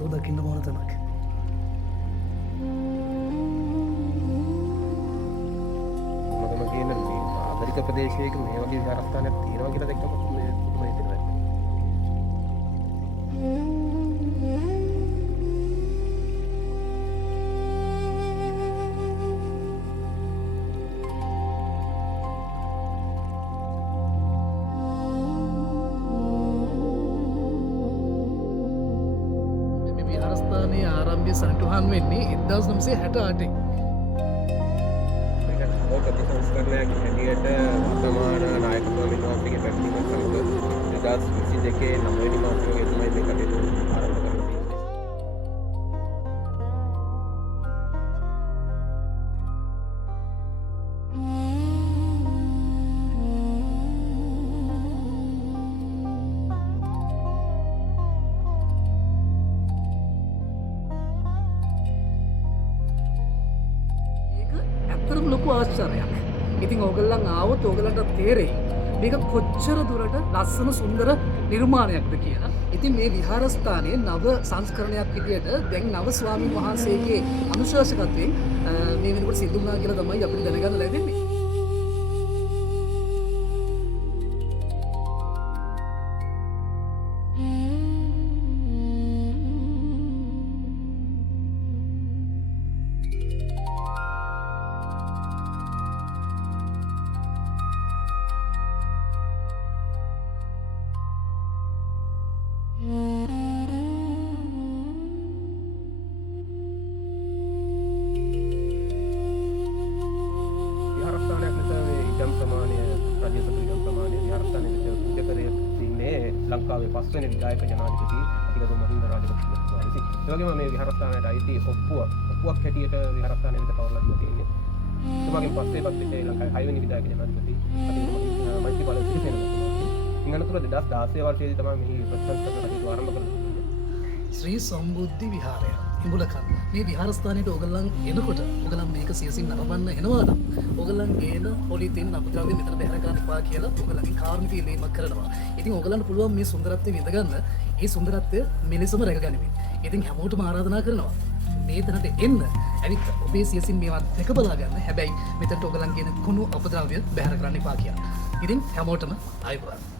ඔබත් දකින්න ඕන තැනක්. මම කියන මේ ආගරික ප්‍රදේශයක මේ වගේ විහාරස්ථානයක් තියෙනවා කියලා දැක්කම මේ පුදුම හිතෙනවා. මේ විහාරස්ථානයේ ආරම්භය සනිටුහන් වෙන්නේ 1968 න්. සංස්කරණයක් හැටියට වර්තමාන නායක ස්වාමීන් වහන්සේගේ පැමිණීමත් සමග 2022 9 වෙනි මාසයේ තමයි මේ කටයුතු ආරම්භ කරලා තියෙන්නේ. ඒක ඇත්තටම ලොකු ආශ්චර්යයක්. ඉතින් ඕගොල්ලන් ආවොත් ඕගලන්ට තේරෙයි මේක කොච්චර දුරට ලස්සන සුන්දර නිර්මාණයක්ද කියලා. ඉතින් මේ විහාරස්ථානයේ නව සංස්කරණයක් විදියට දැන් නව ස්වාමීන් වහන්සේගේ අනුශාසකත්වයෙන් මේ වෙනකොට සිද්ධ වුණා කියලා තමයි අපිට දැනගන්න ලැබෙන්නේ. විහාරස්ථානයක් ලෙස මේ ඉඩම් ප්‍රමාණය රජයේ සතු ඉඩම් ප්‍රමාණය විහාරස්ථානයේ විතර පූජා කර තින්නේ ලංකාවේ 5 වෙනි විධායක ජනාධිපති අතිගරු මහින්ද රාජපක්ෂ මහත්මයා විසින්. ඒ වගේම මේ විහාරස්ථානයට අයිති ඔප්පුවක් හැටියට විහාරස්ථානයේ විතර පවරලා දීලා තියෙන්නේ. එතුමාගෙන් පස්සේ පස්සේ ලංකාවේ 6 වෙනි විධායක ජනාධිපති අතිගරු මෛත්‍රීපාල සිරිසේන මහත්මයා. ඉන් අනතුර 2016 වර්ෂයේදී තමයි මෙහි ප්‍රතිසංස්කරණ කටයුතු ආරම්භ කළේ. ශ්‍රී සම්බුද්ධි විහාරය ඉඹුලකන් මේ විහාරස්ථානයට ඕගොල්ලන් එනකොට ඕගොල්ලන් මේක සියසින් නරඹන්න එනවා නම් ඕගොල්ලන් ගේන පොලිතින් අපද්‍රව්‍ය මෙතන බැහැර ගන්න එපා කියලා ඕගොල්ලන්ගෙන් කාර්මික ඉල්ලීමක් කරනවා. ඉතින් ඕගොල්ලන්ට පුළුවන් මේ සුන්දරත්වය විඳගන්න. ඒ සුන්දරත්වය මෙලෙසම රැකගනිමින්. ඉතින් හැමෝටම ආරාධනා කරනවා මේ තැනට එන්න. ඇවිත් ඔබේ සියසින් මේවා දැක බලා ගන්න. හැබැයි මෙතනට ඕගොල්ලන් කියන කුණු අපද්‍රව්‍ය බැහැර කරන්න එපා කියලා. ඉතින් හැමෝටම ආයුබෝවන්.